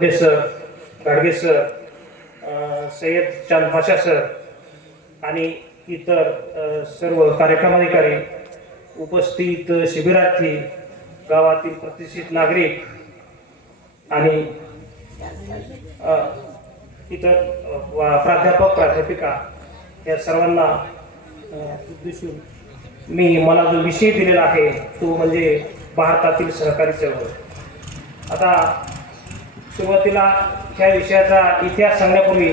Gadge sir Gadge sir Syed Chand Pasha sir आणि इतर सर्व कार्यक्रमाधिकारी उपस्थित शिबिरार्थी गावातील प्रतिष्ठित नागरिक आणि इतर प्राध्यापक प्राध्यापिका या सर्वांना उद्देशून मी मला जो विषय दिलेला आहे तो म्हणजे भारतातील सहकारी चळवळ. आता सुरुवातीला ह्या विषयाचा इतिहास सांगण्यापूर्वी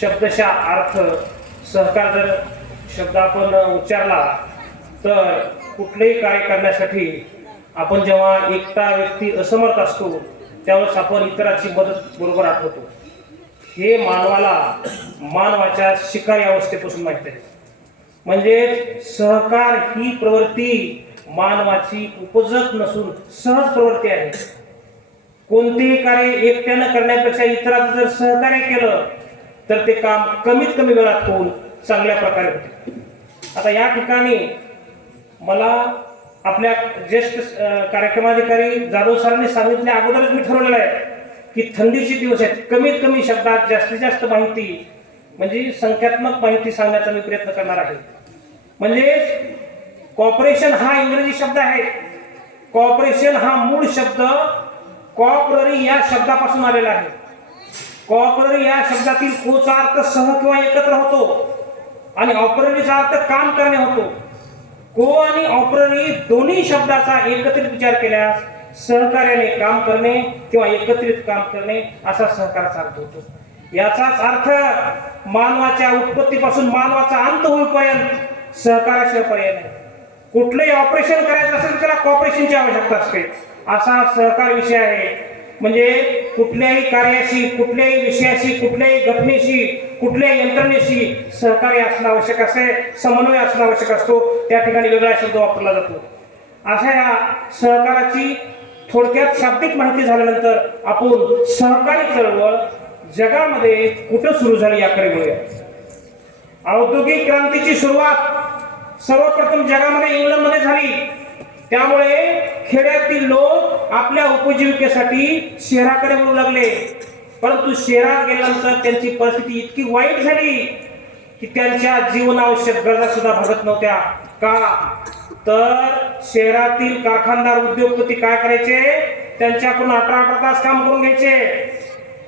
शब्दशा अर्थ सहकार जर शब्द आपण उच्चारला तर कुठलेही कार्य करण्यासाठी आपण जेव्हा एकटा व्यक्ती असमर्थ असतो त्यावेळेस आपण इतराची मदत बरोबर आठवतो. हे मानवाला मानवाच्या शिकारी अवस्थेपासून माहीत आहे. म्हणजे सहकार ही प्रवृत्ती मानवाची उपजत नसून सहज प्रवृत्ती आहे. कोणतेही कार्य एकट्यानं करण्यापेक्षा इतरांचं जर सहकार्य केलं तर ते काम कमीत कमी वेळात होऊन चांगल्या प्रकारे होते. आता या ठिकाणी मला आपल्या ज्येष्ठ कार्यक्रमाधिकारी जाधव सरांनी सांगितल्या अगोदरच मी ठरवलेलं आहे की थंडीचे दिवस आहेत. कमीत कमी शब्दात जास्तीत जास्त माहिती म्हणजे संख्यात्मक माहिती सांगण्याचा मी प्रयत्न करणार आहे. म्हणजे कॉपरेशन हा इंग्रजी शब्द आहे. कॉपरेशन हा मूळ शब्द कॉपररी या शब्दापासून आलेला आहे. कॉपररी या शब्दातील कोचा अर्थ सह किंवा एकत्र होतो. आणि ऑपररीचा अर्थ काम करणे होतो. को आणि ऑपररी दोन्ही शब्दाचा एकत्रित विचार केल्यास सहकार्याने काम करणे किंवा एकत्रित काम करणे असा सहकाराचा अर्थ होतो याचाच अर्थ मानवाच्या उत्पत्तीपासून मानवाचा अंत होईपर्यंत सहकार्याशिवाय पर्याय नाही. कुठलंही ऑपरेशन करायचं असेल तर त्याला कॉपरेशनची आवश्यकता असते. असा सहकार विषय आहे. म्हणजे कुठल्याही कार्याशी कुठल्याही विषयाशी कुठल्याही घटनेशी कुठल्याही यंत्रणेशी सहकार्य असणं आवश्यक असते समन्वय असणं आवश्यक असतो. त्या ठिकाणी वेगळा शब्द वापरला जातो. अशा या सहकाराची थोडक्यात शाब्दिक माहिती झाल्यानंतर आपण सहकारी चळवळ जगामध्ये कुठं सुरू झाली याकडे बघूया. औद्योगिक क्रांतीची सुरुवात सर्वप्रथम जगामध्ये इंग्लंडमध्ये झाली. त्यामुळे खेड्यातील लोक आपल्या उपजीविकेसाठी शहराकडे वळू लागले. परंतु शहरात गेल्यानंतर त्यांची परिस्थिती इतकी वाईट झाली की त्यांच्या जीवनावश्यक गरजा सुद्धा भागत नव्हत्या. का? तर शहरातील कारखानदार उद्योगपती काय करायचे? त्यांच्याकडून अठरा अठरा तास काम करून घ्यायचे.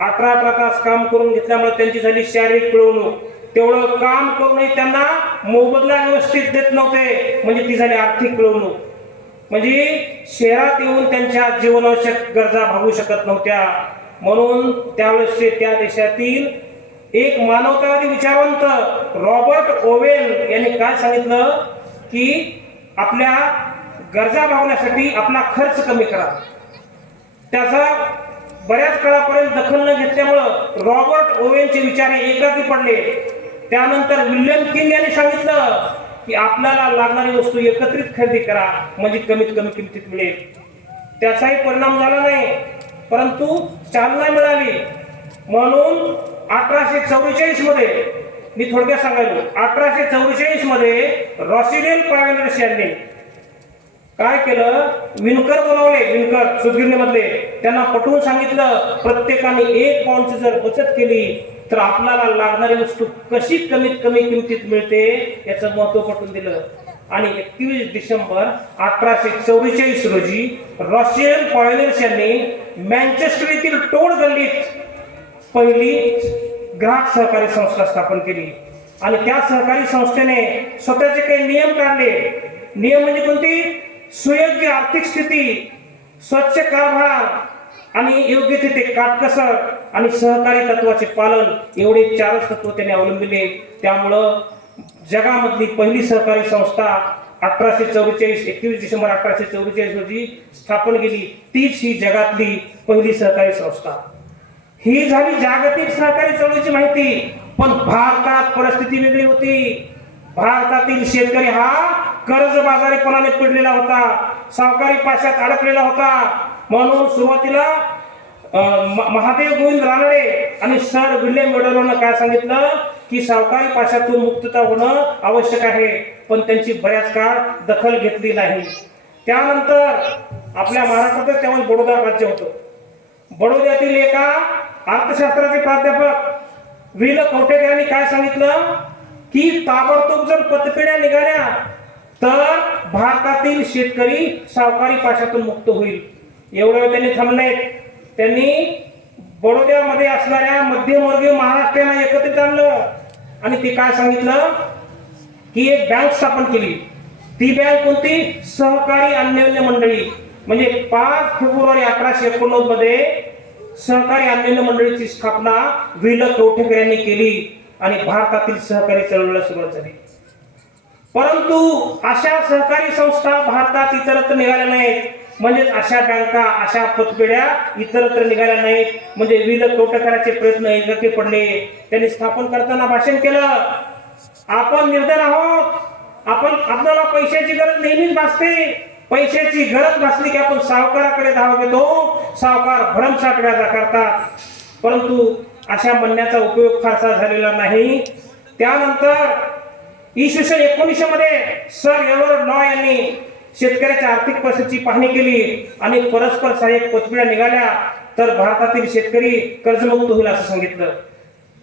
अठरा अठरा तास काम करून घेतल्यामुळे त्यांची झाली शारीरिक पिळवणूक. तेवढं काम करूनही त्यांना मोबदला व्यवस्थित देत नव्हते. म्हणजे ती झाली आर्थिक पिळवणूक. म्हणजे शहरात येऊन त्यांच्या जीवनावश्यक गरजा भागू शकत नव्हत्या. म्हणून त्यावेळेस त्या देशातील एक मानवतावादी विचारवंत रॉबर्ट ओवेल यांनी काय सांगितलं? की आपल्या गरजा भागण्यासाठी आपला खर्च कमी करा. त्याचा बऱ्याच काळापर्यंत दखल न घेतल्यामुळं रॉबर्ट ओवेनचे विचार हे एकाकी पडले. त्यानंतर विल्यम किंग यांनी सांगितलं की आपल्याला लागणारी वस्तू एकत्रित खरेदी करा म्हणजे कमीत कमी किमतीत मिळेल. त्याचाही परिणाम झाला नाही परंतु चालना मिळाली. म्हणून अठराशे चौवेचाळीसमध्ये मी थोडक्यात सांगायलो अठराशे चौवेचाळीसमध्ये रॉसिडेल पायनर्स यांनी काय केलं? विणकर बोलावले विणकर सुदगिरणीमधले त्यांना पटवून सांगितलं प्रत्येकाने एक पाऊंडची जर बचत केली तर आपल्याला लागणारी वस्तू कशी कमीत कमी किमतीत मिळते याचं महत्त्व पटवून दिलं. आणि एकवीस डिसेंबर अठराशे चौवेचाळीस रोजी रशियन पॉयनर्स यांनी मँचेस्टर येथील टोड गल्लीत पहिली ग्राहक सहकारी संस्था स्थापन केली. आणि त्या सहकारी संस्थेने स्वतःचे काही नियम काढले. नियम म्हणजे कोणती? सुयोग्य आर्थिक स्थिती स्वच्छ कारभार आणि योग्य तिथे काटकसर आणि सहकारी तत्वाचे पालन एवढे चारच तत्व त्याने अवलंबिले. त्यामुळं जगामधली पहिली सहकारी संस्था अठराशे चौवेचाळीस एकवीस डिसेंबर अठराशे चौवेचाळीस रोजी स्थापन केली. तीच ही जगातली पहिली सहकारी संस्था. ही झाली जागतिक सहकारी चळवळीची माहिती. पण भारतात परिस्थिती वेगळी होती. भारतातील शेतकरी हा कर्जबाजारीपणाने पिडलेला होता. सावकारी पाशात अडकलेला होता. म्हणून सुरुवातीला महादेव गोविंद रानडे आणि सर विल्यम वेडरोनं काय सांगितलं? की सावकारी पाशातून मुक्तता होणं आवश्यक आहे पण त्यांची बऱ्याच काळ दखल घेतली नाही. त्यानंतर आपल्या महाराष्ट्रातच तेव्हा बडोदा राज्य होतं. बडोद्यातील एका अर्थशास्त्राचे प्राध्यापक विल कवटेकर यांनी काय सांगितलं? की ताबडतोब जर पतपेढ्या निघाल्या तर भारतातील शेतकरी सावकारी पाशातून मुक्त होईल. एवढं वेळ त्यांनी थांबले त्यांनी बडोद्यामध्ये असणाऱ्या मध्यमवर्गीय महाराष्ट्रांना एकत्रित आणलं. आणि ते काय सांगितलं? की एक बँक स्थापन केली. ती बँक कोणती? सहकारी अन्योन्य मंडळी. म्हणजे पाच फेब्रुवारी अकराशे एकोणनव्वदमध्ये सहकारी अन्योन्य मंडळीची स्थापना विल कौठेकर यांनी केली आणि भारतातील सहकारी चळवळीला सुरुवात झाली. परंतु अशा सहकारी संस्था भारतात इतरत्र निघाल्या नाहीत. म्हणजेच अशा बँका अशा पतपेढ्या इतरत्र निघाल्या नाहीत. म्हणजे विविध कवटकराचे प्रयत्न यशस्वी पडले. त्यांनी स्थापन करताना भाषण केलं. आपण निर्धन आहोत. आपण आपल्याला पैशाची गरज नेहमीच भासते. पैशाची गरज भासली की आपण सावकाराकडे धाव घेतो. सावकार भरमसाठ व्याजा करतात. परंतु अशा म्हणण्याचा उपयोग फारसा झालेला नाही. त्यानंतर इसवी सन एकोणीसशे मध्ये सर एवर लॉ यांनी शेतकऱ्याच्या आर्थिक परिस्थितीची पाहणी केली आणि परस्पर सहाय्यक पतपिढ्या निघाल्या तर भारतातील शेतकरी कर्जमुक्त होईल असं सांगितलं.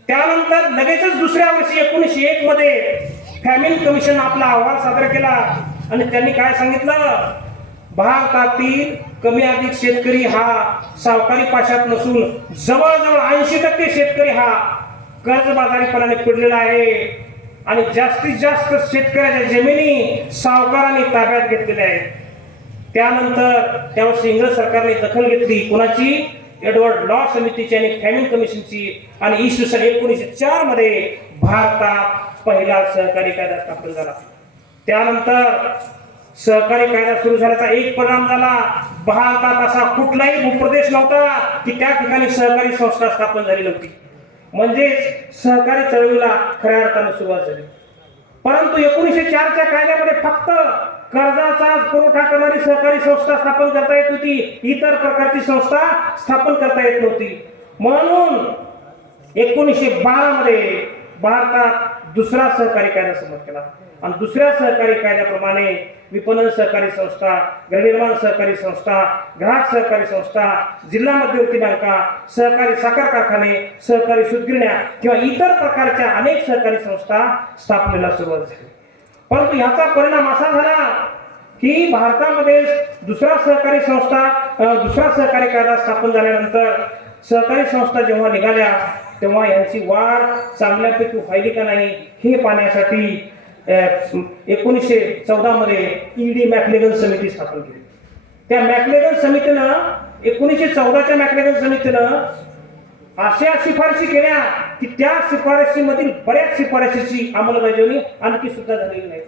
त्यानंतर लगेचच दुसऱ्या वर्षी एकोणीसशे एक मध्ये फॅमिली कमिशन आपला अहवाल सादर केला आणि त्यांनी काय सांगितलं? भारतातील कमी अधिक शेतकरी हा सावकारी पाशात नसून जवळजवळ ऐंशी टक्के शेतकरी हा कर्जबाजारीपणाने पिडलेला आहे. आणि जास्तीत जास्त शेतकऱ्याच्या जमिनी सावकारांनी ताब्यात घेतलेल्या आहेत. त्यानंतर त्यावर्षी इंग्रज सरकारने दखल घेतली. कोणाची? एडवर्ड लॉ समितीची आणि फॅमिन कमिशनची. आणि इसवी सन एकोणीसशे चारमध्ये भारतात पहिला सहकारी कायदा स्थापन झाला. त्यानंतर सहकारी कायदा सुरू झाल्याचा एक परिणाम झाला. भारतात असा कुठलाही भूप्रदेश नव्हता की त्या ठिकाणी सहकारी संस्था स्थापन झाली नव्हती. म्हणजेच सहकारी चळवळीला खऱ्या अर्थानं सुरुवात झाली. परंतु एकोणीसशे चारच्या कायद्यामध्ये फक्त कर्जाचा पुरवठा करणारी सहकारी संस्था स्थापन करता येत होती इतर प्रकारची संस्था स्थापन करता येत नव्हती. म्हणून एकोणीसशे बारा मध्ये भारतात दुसरा सहकारी कायदा संमत केला. आणि दुसऱ्या सहकारी कायद्याप्रमाणे विपणन सहकारी संस्था गृहनिर्माण सहकारी संस्था ग्राहक सहकारी संस्था जिल्हा मध्यवर्ती बँका सहकारी साखर कारखाने सहकारी सुदगिरण्या किंवा इतर प्रकारच्या अनेक सहकारी संस्था स्थापनेला सुरुवात झाली. परंतु ह्याचा परिणाम असा झाला की भारतामध्ये दुसरा सहकारी संस्था दुसरा सहकारी कायदा स्थापन झाल्यानंतर सहकारी संस्था जेव्हा निघाल्या तेव्हा यांची वाढ चांगल्यापैकी व्हायली का नाही हे पाहण्यासाठी एकोणीसशे चौदा मध्ये ईडी मॅकलेगन समिती स्थापन केली. त्या मॅकलेगन समितीनं एकोणीसशे चौदाच्या मॅकलेगन समितीनं अशा शिफारशी केल्या की त्या शिफारशीमधील बऱ्याच शिफारशीची अंमलबजावणी आणखी सुद्धा झालेली नाही.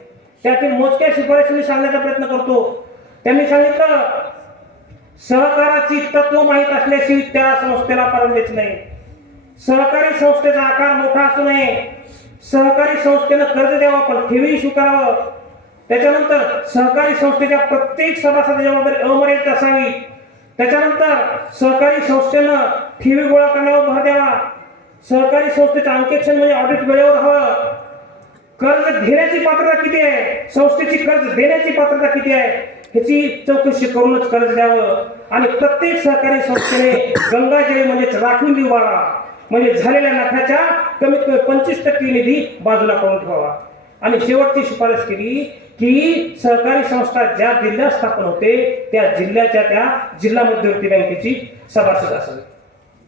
त्यातील मोजक्या शिफारशी मी सांगण्याचा प्रयत्न करतो. त्यांनी सांगितलं सहकाराची तत्व माहीत असल्याशी त्या संस्थेला परवानगीच नाही. सहकारी संस्थेचा आकार मोठा असू नये. सहकारी संस्थेनं कर्ज द्यावं पण ठेवी स्वीकारावं. त्याच्यानंतर सहकारी संस्थेच्या प्रत्येक सभासद जबाबदारी अमर्यादित असावी. त्याच्यानंतर सहकारी संस्थेनं ठेवी गोळा करण्यावर भर द्यावा. सहकारी संस्थेचं अंकेक्षण म्हणजे ऑडिट वेळेवर हवं. कर्ज घेण्याची पात्रता किती आहे? संस्थेची कर्ज देण्याची पात्रता किती आहे? ह्याची चौकशी करूनच कर्ज द्यावं. आणि प्रत्येक सहकारी संस्थेने गंगाजळी म्हणजेच राखून निवारा म्हणजे झालेल्या नफ्याच्या कमीत कमी पंचवीस टक्के निधी बाजूला करून ठेवावा. आणि शेवटची शिफारस केली की सहकारी संस्था ज्या जिल्ह्यात स्थापन होते त्या जिल्ह्याच्या त्या जिल्हा मध्यवर्ती बँकेची सभासद असावी.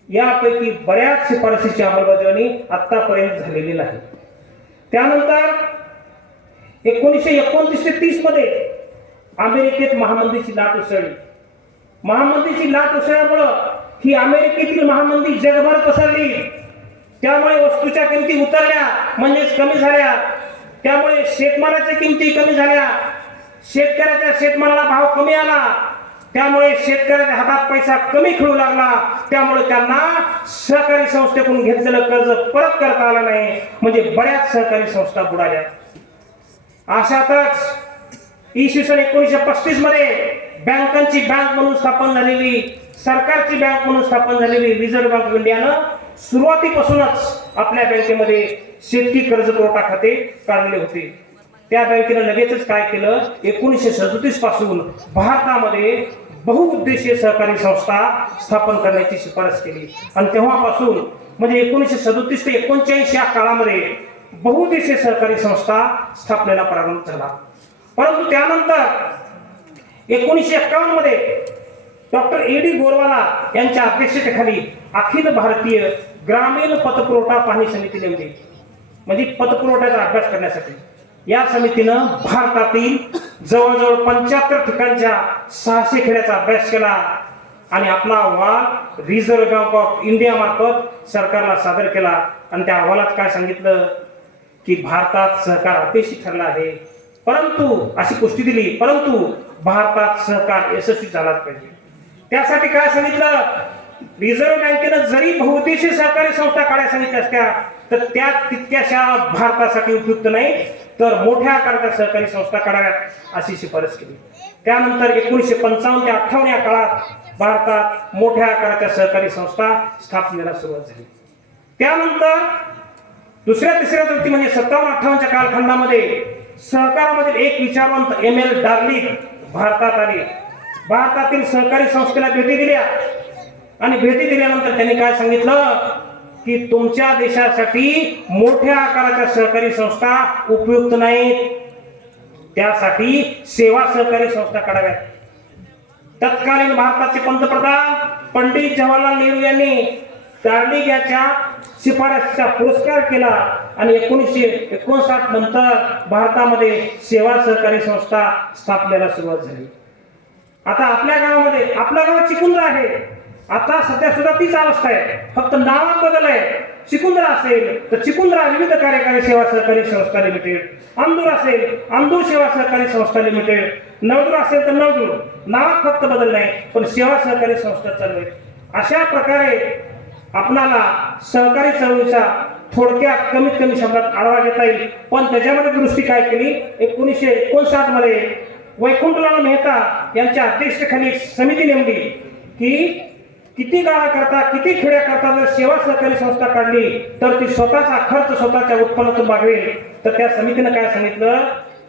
यापैकी बऱ्याच शिफारशीची अंमलबजावणी आतापर्यंत झालेली नाही. त्यानंतर एकोणीसशे एकोणतीस ते तीसमध्ये अमेरिकेत महामंदीची लाट उसळली. महामंदीची लाट उसळल्यामुळं ही अमेरिकेतील महामंदी जगभर पसरली. त्यामुळे वस्तूच्या किमती उतरल्या म्हणजेच कमी झाल्या. त्यामुळे शेतमालाच्या किमती कमी झाल्या. शेतकऱ्याच्या शेतमालाला भाव कमी आला. त्यामुळे शेतकऱ्याच्या हातात पैसा कमी खेळू लागला. त्यामुळे त्यांना सहकारी संस्थेकडून घेतलेलं कर्ज परत करता आलं नाही. म्हणजे बऱ्याच सहकारी संस्था बुडाल्या. अशातच इसवी सन एकोणीसशे पस्तीसमध्ये बँकांची बँक म्हणून स्थापन झालेली सरकारची बँक म्हणून स्थापन झालेली रिझर्व्ह बँक ऑफ इंडियानं सुरुवातीपासूनच आपल्या बँकेमध्ये शेतकी कर्ज पुरवठा खाते काढले होते. त्या बँकेनं लगेचच काय केलं? एकोणीसशे सदतीसपासून भारतामध्ये बहुउद्देशीय सहकारी संस्था स्थापन करण्याची शिफारस केली. आणि तेव्हापासून म्हणजे एकोणीसशे सदतीस ते एकोणचाळीस या काळामध्ये बहुउद्देशीय सहकारी संस्था स्थापनेला प्रारंभ झाला. परंतु त्यानंतर एकोणीसशे एक्कावन्नमध्ये डॉक्टर ए डी गोरवाला यांच्या अध्यक्षतेखाली अखिल भारतीय ग्रामीण पतपुरवठा पाहणी समिती नेमली. म्हणजे पतपुरवठ्याचा अभ्यास करण्यासाठी. या समितीनं भारतातील जवळजवळ पंच्याहत्तर ठिकाणच्या सहाशे खेड्याचा अभ्यास केला आणि आपला अहवाल रिझर्व्ह बँक ऑफ इंडिया मार्फत सरकारला सादर केला. आणि त्या अहवालात काय सांगितलं? की भारतात सहकार अपेक्षित ठरला आहे. परंतु अशी पुष्टी दिली. परंतु भारतात सहकार यशस्वी झालाच पाहिजे. त्यासाठी काय सांगितलं? रिझर्व्ह बँकेनं जरी बहुतेशी सहकारी संस्था काढायला सांगितल्या असत्या तर त्या तितक्याशा भारतासाठी उपयुक्त नाही तर मोठ्या आकाराच्या सहकारी संस्था काढाव्यात अशी शिफारस केली. त्यानंतर एकोणीसशे पंचावन्न ते अठ्ठावन्न या काळात भारतात मोठ्या आकाराच्या सहकारी संस्था स्थापनेला सुरुवात झाली. त्यानंतर दुसऱ्या तिसऱ्या चौथी म्हणजे सत्तावन्न अठ्ठावन्नच्या कालखंडामध्ये सहकारामधील एक विचारवंत एम एल डार्लिक भारतात आले. भारतातील सहकारी संस्थेला भेटी दिल्या. आणि भेटी दिल्यानंतर त्यांनी काय सांगितलं? की तुमच्या देशासाठी मोठ्या आकाराच्या सहकारी संस्था उपयुक्त नाहीत. त्यासाठी सेवा सहकारी संस्था काढाव्यात. तत्कालीन भारताचे पंतप्रधान पंडित जवाहरलाल नेहरू यांनी कार्निक याच्या शिफारसीचा पुरस्कार केला आणि एकोणीसशे एकोणसाठ नंतर भारतामध्ये सेवा सहकारी संस्था स्थापनेला सुरुवात झाली. आता आपल्या गावामध्ये आपल्या गावात चिकुंद्रा आहे. आता सध्या सुद्धा तीच अवस्था आहे. फक्त नावात बदल आहे. चिकुंद्रा असेल तर चिकुंद्रा विविध कार्यकारी सेवा सहकारी संस्था लिमिटेड. अंदूर असेल अंदूर सेवा सहकारी संस्था लिमिटेड. नवदूर असेल तर नवदूर. नावात फक्त बदल नाही पण सेवा सहकारी संस्था चालू आहे. अशा प्रकारे आपणाला सहकारी चळवळीचा थोडक्यात कमीत कमी शब्दात आढावा घेता येईल. पण त्याच्यामध्ये दुरुस्ती काय केली? एकोणीसशे एकोणसाठमध्ये वैकुंठलाल मेहता यांच्या अध्यक्षतेखाली एक समिती नेमली की किती गाळाकरता किती खेड्याकरता जर सेवा सहकारी संस्था काढली तर ती स्वतःचा खर्च स्वतःच्या उत्पन्नातून मागवेल तर त्या समितीनं काय सांगितलं?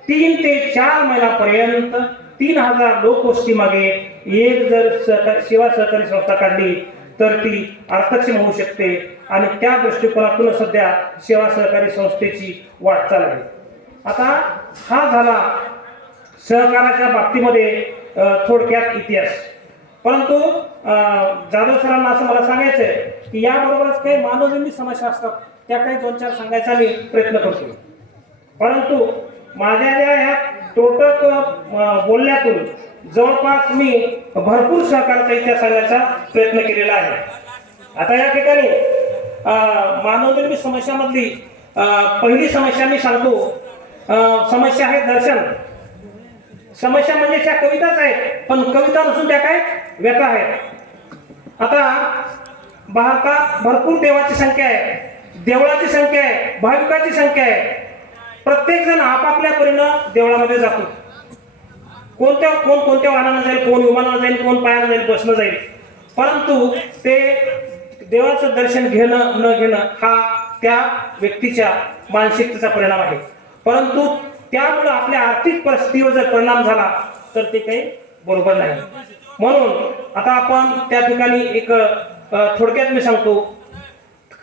तीन ते चार महिन्यापर्यंत तीन हजार लोकवस्ती मागे एक जर सहकारी सेवा सहकारी संस्था काढली तर ती अर्थक्षम होऊ शकते. आणि त्या दृष्टिकोनातून सध्या सेवा सहकारी संस्थेची वाटचाल आहे. आता हा झाला सहकाराच्या बाबतीमध्ये थोडक्यात इतिहास. परंतु जाधव सरांना असं मला सांगायचं आहे की याबरोबरच काही मानवजन्य समस्या असतात त्या काही दोन चार सांगायचा मी प्रयत्न करतो. परंतु माझ्या ज्या ह्या तोटक बोलण्यातून जवळपास मी भरपूर सहकाराचा इतिहास सांगण्याचा प्रयत्न केलेला आहे. आता या ठिकाणी मानवनिर्मित समस्यामधली पहिली समस्या मी सांगतो. समस्या आहे दर्शन. समस्या म्हणजे त्या कविताच आहेत पण कविता नसून त्या काय व्यथा आहेत. आता भारतात भरपूर देवाची संख्या आहे देवळाची संख्या आहे भाविकाची संख्या आहे. प्रत्येक जण आपापल्या परीनं देवळामध्ये जातो. कोणत्या कोण कोणत्या वाहनानं जाईल कोण विमानानं जाईल कोण पायानं जाईल बसनं जाईल. परंतु ते देवाचं दर्शन घेणं न घेणं हा त्या व्यक्तीच्या मानसिकतेचा परिणाम आहे. परंतु त्यामुळं आपल्या आर्थिक परिस्थितीवर जर परिणाम झाला तर ते काही बरोबर नाही. म्हणून आता आपण त्या ठिकाणी एक थोडक्यात मी सांगतो.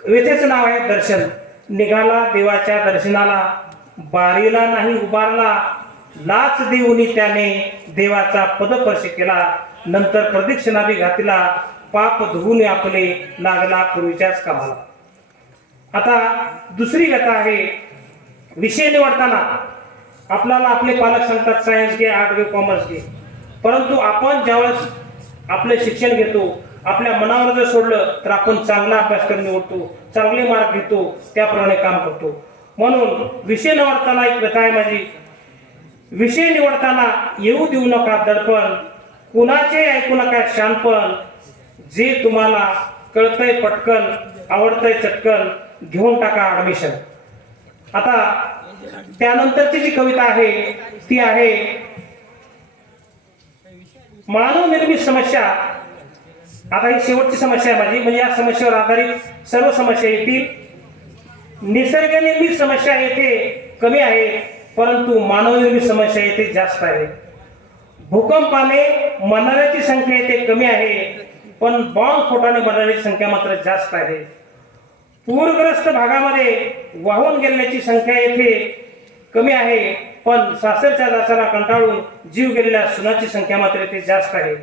व्यथेचं नाव आहे दर्शन. निघाला देवाच्या दर्शनाला बारीला नाही उभारला लाच देऊन त्याने देवाचा पदपर्श केला. नंतर प्रदक्षिणाभी घातला. पाप धुवून आपले लागला पूर्वीच्याच कामाला. आता दुसरी कथा आहे. विषय निवडताना आपल्याला आपले पालक सांगतात सायन्स घे आर्ट घे कॉमर्स घे. परंतु आपण ज्यावेळेस आपले शिक्षण घेतो आपल्या मनावर जर सोडलं तर आपण चांगला अभ्यासक्रम निवडतो चांगले मार्क घेतो त्याप्रमाणे काम करतो. म्हणून विषय निवडताना एक कथा आहे माझी. विषय निवडताना येऊ देऊ नका दडपण. कुणाचे ऐकू नका शानपण. जे तुम्हाला कळतंय पटकन आवडतंय चटकन घेऊन टाका ऍडमिशन आता त्यानंतरची जी कविता आहे ती आहे मानव निर्मित समस्या. आता ही शेवटची समस्या आहे माझी म्हणजे या समस्येवर आधारित सर्व समस्या येतील. निसर्ग निर्मित समस्या येथे कमी आहे. परंतु मानवनिर्मित समस्या येथे जास्त आहे. भूकंपाने मरणाऱ्याची संख्या येथे कमी आहे पण बॉम्ब स्फोटाने मरणाऱ्याची संख्या मात्र जास्त आहे. पूरग्रस्त भागामध्ये वाहून गेल्याची संख्या येथे कमी आहे पण सासरच्या दासाला कंटाळून जीव गेलेल्या सुनाची संख्या मात्र येथे जास्त आहे.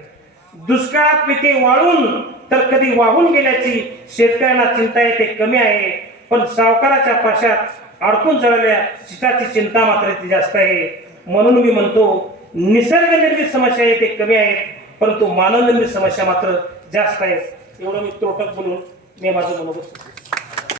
दुष्काळात पिके वाळून तर कधी वाहून गेल्याची शेतकऱ्यांना चिंता येते कमी आहे पण सावकाराच्या पाशात अडकून जळलेल्या चिताची चिंता मात्र ती जास्त आहे. म्हणून मी म्हणतो निसर्गनिर्मित समस्या समस्या ते कमी आहेत परंतु मानवनिर्मित समस्या मात्र जास्त आहेत. एवढं मी तोटक बोलून मी माझं मनोगत